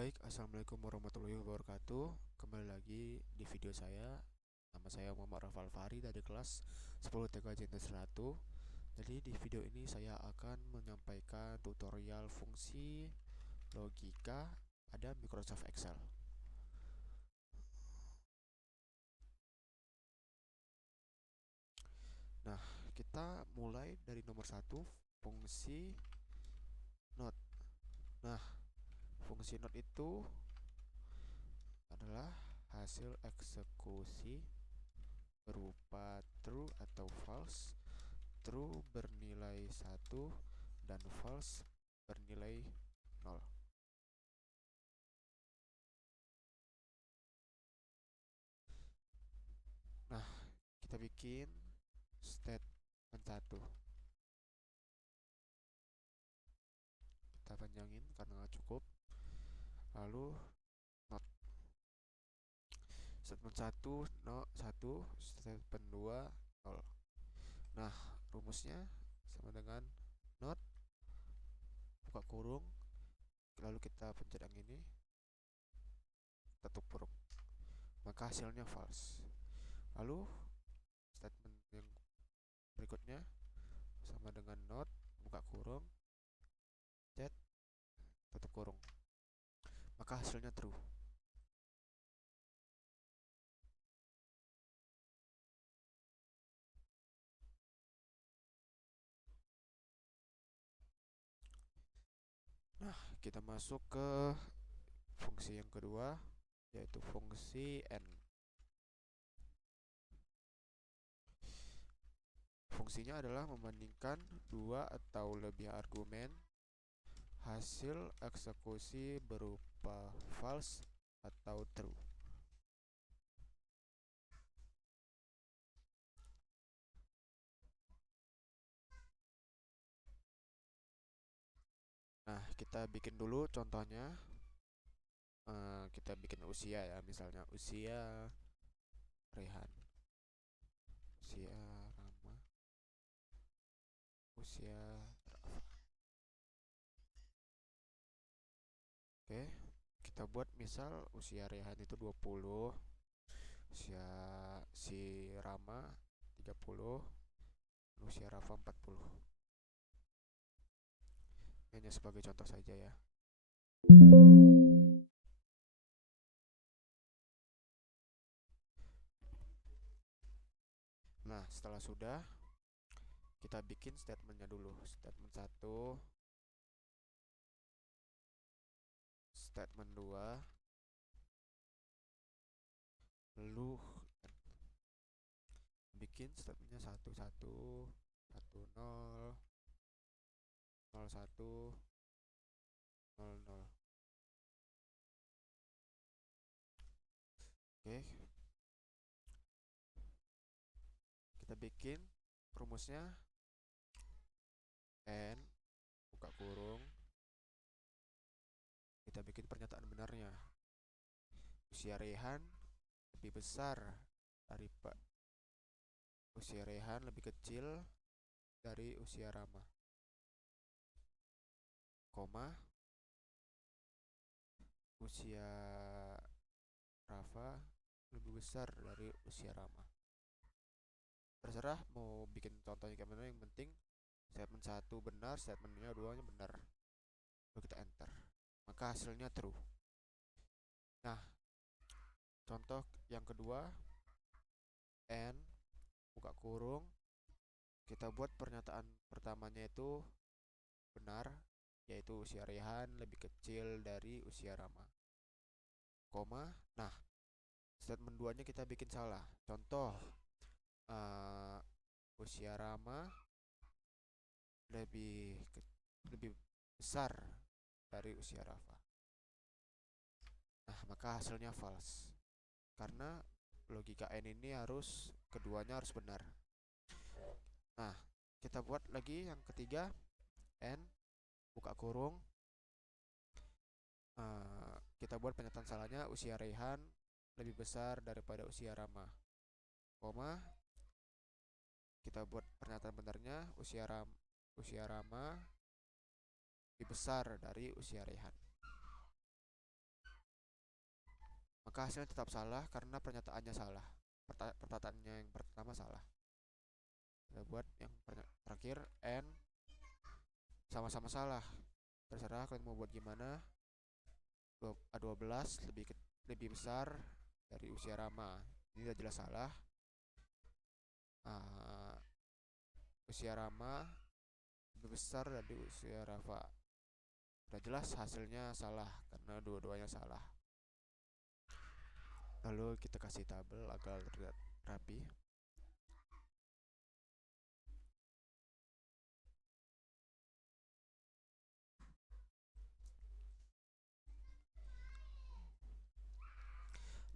Baik, assalamualaikum warahmatullahi wabarakatuh. Kembali lagi di video saya. Nama saya Muhammad Rafal Fahri dari kelas 10 TK Jenderal 1. Jadi di video ini saya akan menyampaikan tutorial fungsi logika pada Microsoft Excel. Nah, kita mulai dari nomor 1, fungsi not. Nah, fungsi not itu adalah hasil eksekusi berupa true atau false. True bernilai 1 dan false bernilai 0. Nah, kita bikin statement 1. Kita panjangin karena nggak cukup. Lalu not. Statement 1 no 1, statement 2 0. Nah, rumusnya sama dengan not buka kurung, lalu kita pencet yang ini, tutup kurung, maka hasilnya false. Lalu statement yang berikutnya sama dengan not buka kurung, pencet, tutup kurung, maka hasilnya true. Nah, kita masuk ke fungsi yang kedua, yaitu fungsi n. Fungsinya adalah membandingkan dua atau lebih argumen hasil eksekusi berupa false atau true. Nah, kita bikin dulu contohnya. Kita bikin usia ya, misalnya usia Rehan, usia Rama, usia Rafa. Oke, kita buat misal usia Rehan itu 20, usia si Rama 30, usia Rafa 40. Hanya sebagai contoh saja ya. Nah, setelah sudah, kita bikin statementnya dulu. Statement 1, statement 2, lalu bikin statementnya 1 1 1 0 0 1 0 0. Oke, kita bikin rumusnya n buka kurung, kita bikin pernyataan benarnya. Usia Rehan lebih besar dari usia Rehan lebih kecil dari usia Rama, koma, usia Rafa lebih besar dari usia Rama. Terserah mau bikin contohnya kayak mana, yang penting statement 1 benar, statementnya 2 nya benar. Lalu kita enter, maka hasilnya true. Nah, contoh yang kedua, n buka kurung, kita buat pernyataan pertamanya itu benar, yaitu usia Rehan lebih kecil dari usia Rama, koma. Nah, statement 2 nya kita bikin salah. Contoh, usia Rama lebih besar dari usia Rafa. Nah, maka hasilnya false, karena logika n ini harus keduanya harus benar. Nah, kita buat lagi yang ketiga, n buka kurung, kita buat pernyataan salahnya usia Rehan lebih besar daripada usia Rama, koma, kita buat pernyataan benarnya usia Rama lebih besar dari usia Rehan. maka hasilnya tetap salah karena pernyataannya salah. Perkataannya yang pertama salah. Kita buat yang terakhir, n sama-sama salah. Terserah kalian mau buat gimana. 12 lebih besar dari usia Rama. Ini udah jelas salah. Uh, usia Rama lebih besar dari usia Rafa. Udah jelas hasilnya salah karena dua-duanya salah. Lalu kita kasih tabel agar terlihat rapi.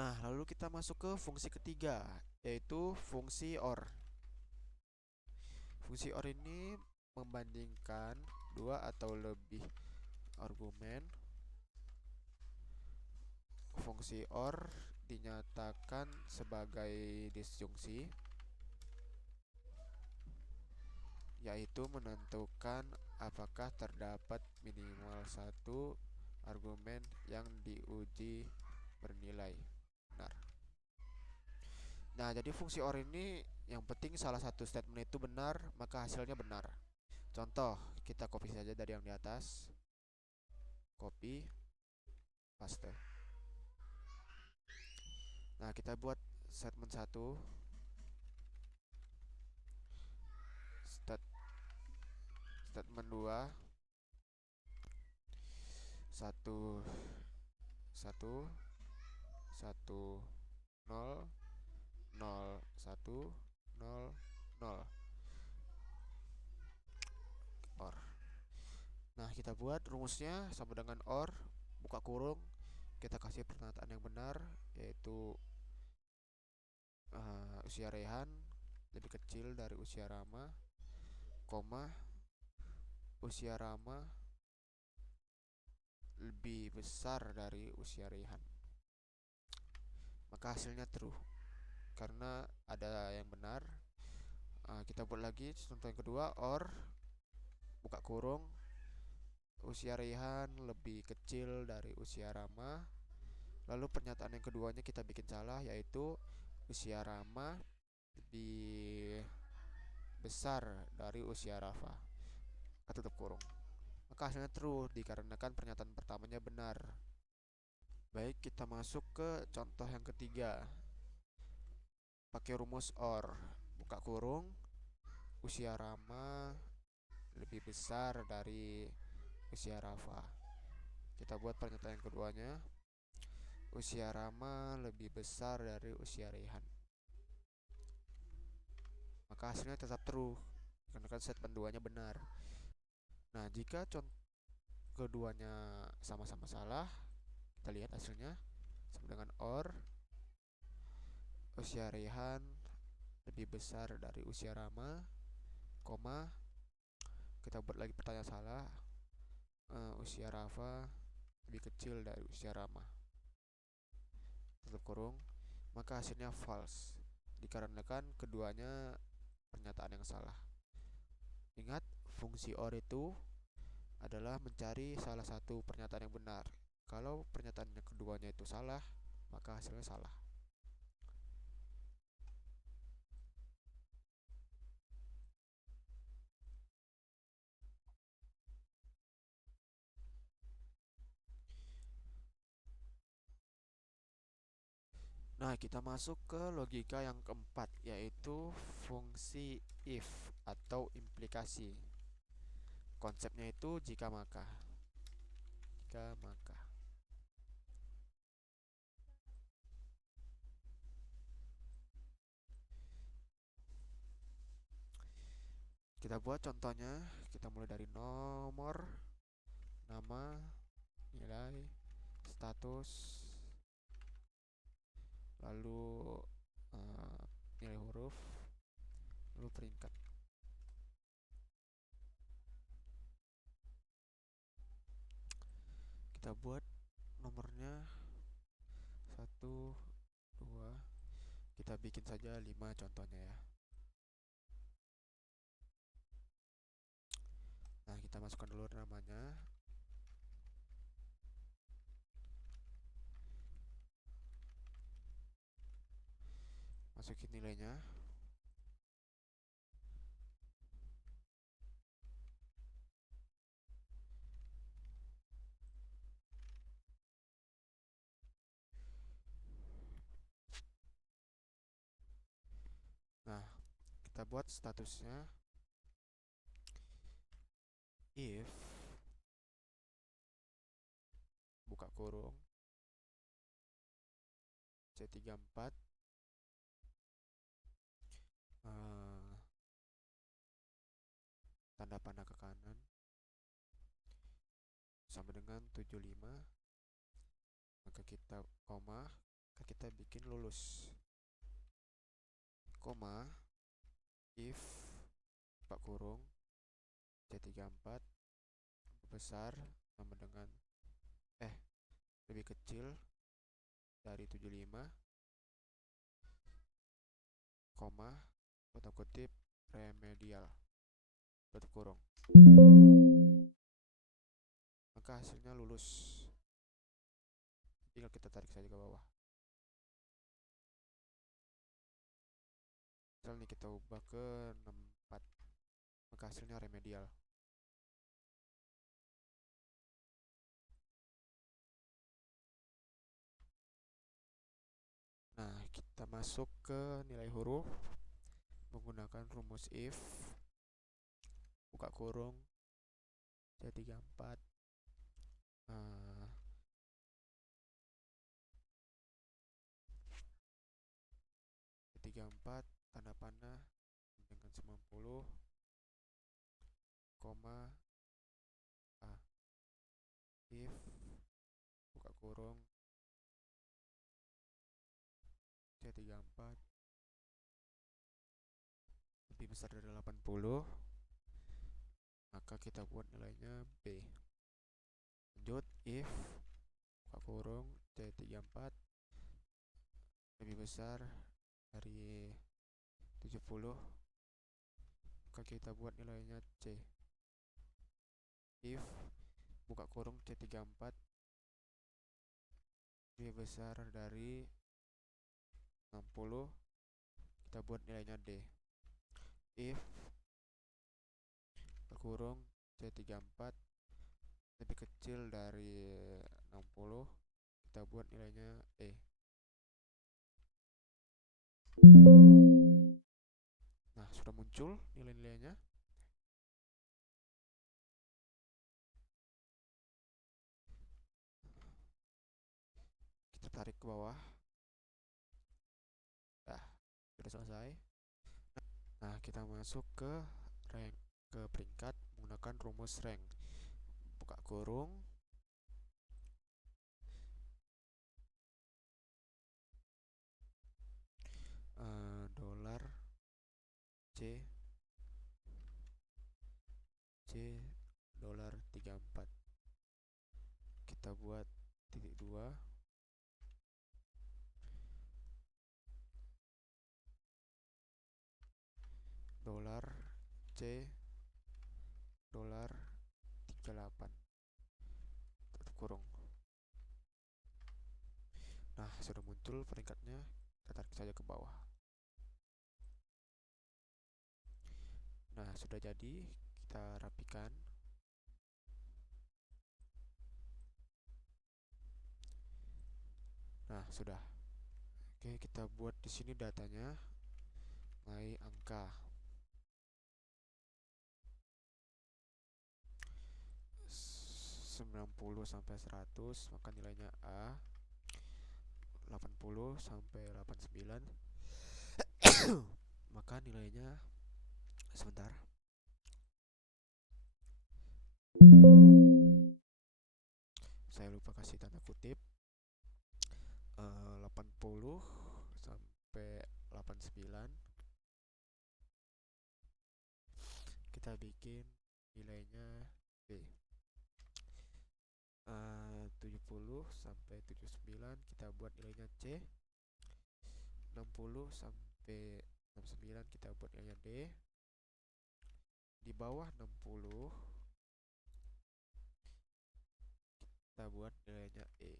Nah, lalu kita masuk ke fungsi ketiga, yaitu fungsi OR. Fungsi OR ini membandingkan dua atau lebih argumen. Fungsi OR dinyatakan sebagai disjungsi, yaitu menentukan apakah terdapat minimal satu argumen yang diuji bernilai benar. Nah, jadi fungsi OR ini yang penting salah satu statement itu benar, maka hasilnya benar. Contoh, kita copy saja dari yang di atas. Copy, paste. Nah, kita buat statement 1. Statement 2. 1 1 1 0 0 1 0 0 OR. Nah, kita buat rumusnya sama dengan OR, buka kurung, kita kasih pernyataan yang benar, yaitu usia Rehan lebih kecil dari usia Rama, koma, usia Rama lebih besar dari usia Rehan. Maka hasilnya true karena ada yang benar. Kita buat lagi contoh yang kedua, OR, buka kurung, usia Rehan lebih kecil dari usia Rama. Lalu pernyataan yang keduanya kita bikin salah, yaitu usia Rama lebih besar dari usia Rafa. Tutup kurung. Maka hasilnya true dikarenakan pernyataan pertamanya benar. Baik, kita masuk ke contoh yang ketiga. Pakai rumus OR, buka kurung, usia Rama lebih besar dari usia Rafa. Kita buat pernyataan yang keduanya, usia Rama lebih besar dari usia Rehan. Maka hasilnya tetap true karena kan statement duanya benar. Nah, jika keduanya sama-sama salah, kita lihat hasilnya sama dengan OR, usia Rehan lebih besar dari usia Rama, koma, kita buat lagi pertanyaan salah, usia Rafa lebih kecil dari usia Rama, tutup kurung. Maka hasilnya false dikarenakan keduanya pernyataan yang salah. Ingat, fungsi OR itu adalah mencari salah satu pernyataan yang benar. Kalau pernyataan yang keduanya itu salah, maka hasilnya salah. Nah, kita masuk ke logika yang keempat, yaitu fungsi if atau implikasi. Konsepnya itu jika maka. Jika maka. Kita buat contohnya, kita mulai dari nomor, nama, nilai, status, lalu nilai huruf, lalu peringkat. Kita buat nomornya 1, 2, kita bikin saja 5 contohnya ya. Nah, kita masukkan dulu namanya. masukin nilainya. Nah, kita buat statusnya if buka kurung C34 tanda panah ke kanan sama dengan 75, maka kita koma, maka kita bikin lulus, koma if buka kurung C34 besar sama dengan lebih kecil dari 75, koma tutup kutip remedial tutup kurung, maka hasilnya lulus. Tinggal kita tarik saja ke bawah. Misalnya kita ubah ke 64, maka hasilnya remedial. Nah, kita masuk ke nilai huruf menggunakan rumus if buka kurung C34 C34 tanda panah dengan 90, koma if buka kurung C34 lebih besar dari 80, maka kita buat nilainya B. Lanjut, if buka kurung C34 lebih besar dari 70, maka kita buat nilainya C. If buka kurung C34 lebih besar dari 60, kita buat nilainya D. If kurung C34 lebih kecil dari 60, kita buat nilainya E. Nah, sudah muncul nilai-nilainya. Kita tarik ke bawah. Nah, sudah selesai. Nah, kita masuk ke rank, ke peringkat menggunakan rumus rank. Buka kurung dolar C dolar 34, kita buat titik 2, dolar C dolar 38 tutup kurung. Nah, sudah muncul peringkatnya, kita tarik saja ke bawah. Nah, sudah jadi, kita rapikan. Nah, sudah. Oke, kita buat di sini datanya, mulai angka 90 sampai 100, maka nilainya A. 80 sampai 89, maka nilainya, sebentar, saya lupa kasih tanda kutip. 80 sampai 89, kita bikin nilainya B. 70 sampai 79, kita buat nilainya C. 60 sampai 69, kita buat nilainya D. Di bawah 60, kita buat nilainya E.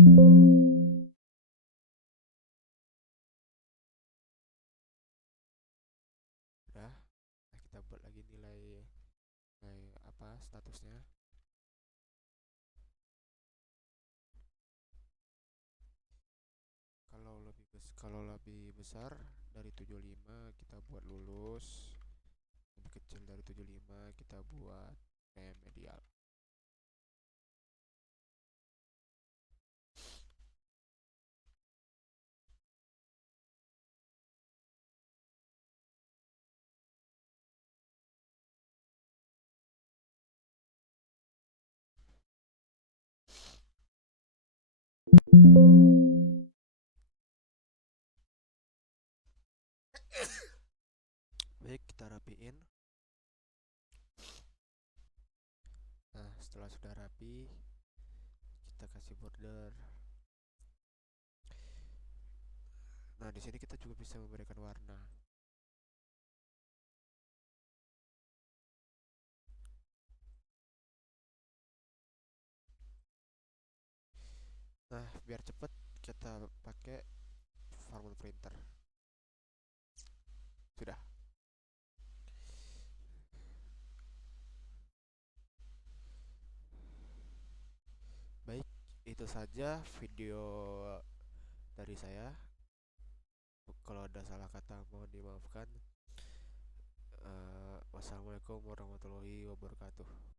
Udah. Nah, kita buat lagi nilai apa statusnya. Kalau lebih besar dari 75 kita buat lulus, lebih kecil dari 75 kita buat remedial. Baik, kita rapiin. Nah, setelah sudah rapi, kita kasih border. Nah, di sini kita juga bisa memberikan warna. Nah, biar cepet kita pakai Farmon printer. Sudah. Baik, itu saja video dari saya. Kalau ada salah kata mohon dimaafkan. Wassalamualaikum warahmatullahi wabarakatuh.